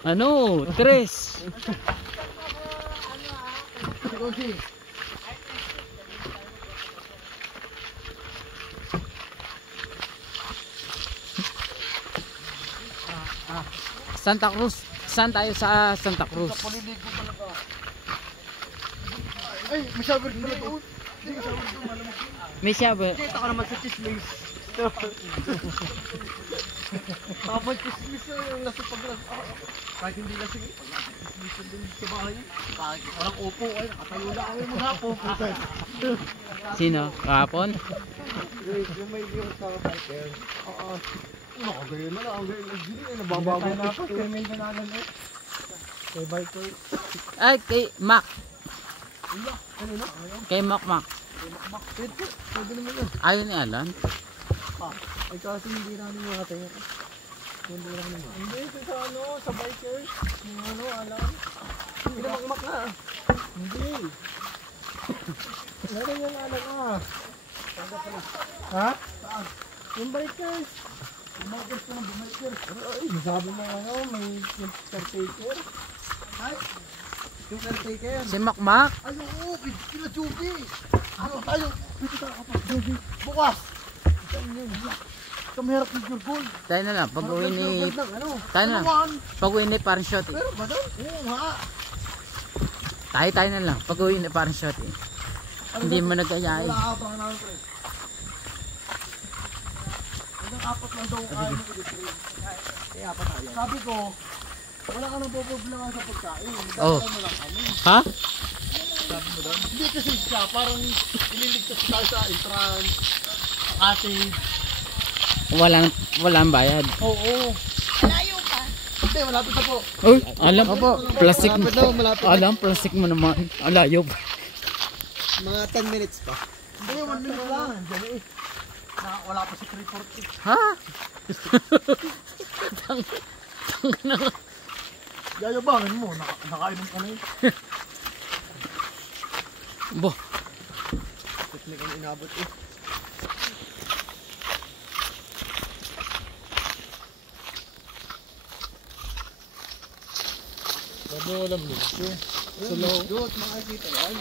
Ano? Tres. Santa Cruz. Saan tayo sa Santa Cruz? Ay, may shower dito. May shower. Kita ka naman sa chismis. Tapos chismis yung nasa paglas. Kahit hindi lasing. Chismis din sa bahay. Parang upo. Ay, nakatayo na kami maghapon. Sino? Kahapon? Yung may view sa biker. Oo. Nakagaya na lang. Ang gaya ng gini. Nababago na ako. May bananan eh. Kay biker. Ay, kay Mac. Ano na? Kay Mac. Pwede naman yun. Ayaw ni Alan. Ay kasi hindi namin makatayo. Hindi lang naman. Hindi, sa ano, sa bikers. Yung ano, alam. Pinamakmak na. Hindi. Meron yung alam ah. Ha? Saan? Yung bikers. Yung bikers ko ng bumikers. Ay, sabi mo ano, may caretaker. Ay, yung caretaker. Si Mac. Ay, oo, kila Juby. Ano tayo? Pwede tayo kapag Juby. Bukas. Saan yun? Kamerap ni Jurgol. Tayo na lang. Pag-uwi ni... Tayo na lang. Ano? Pag-uwi ni parang shot eh. Pero ba doon? Oo nga. Tayo na lang. Pag-uwi ni parang shot eh. Hindi mo nagkayay. Wala ka pa namin pre. Hanggang 4 lang daw kaya mo i-train. Kaya apat tayo. Sabi ko, wala ka nang poproblema sa pagkain. Oh. Dahil mo lang kami. Ha? Sabi mo doon? Hindi kasi siya, parang ililigtas tayo sa entrance, sa Walang bayad. Oo. Malayo pa. Hindi, malapit na po. Uy, alam po. Plastic mo. Malapit na, malapit na. Alam, plastic mo naman. Alayo pa. Mga 10 minutes pa. Hindi, 1 minute lang. Diyan eh. Wala pa si 340. Ha? Yayabangin mo, nakainom ka na eh. Bo. Teknik ang inabot eh. Sabi mo alam mo. Sa low. Makikita yan.